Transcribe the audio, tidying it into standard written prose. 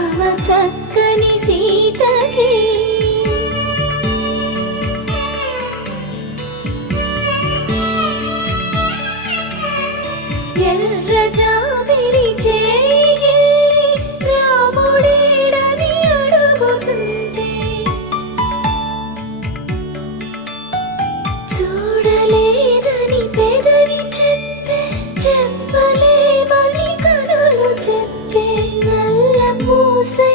రామ చక్కని సీతకి ఎర్ర జాబిలి చేయి రాముడేడని అడుగుతుంటే చూడలేదని పెదవి చెప్పే చెప్పలేమని కనులు చెప్పే నల్ల పూసై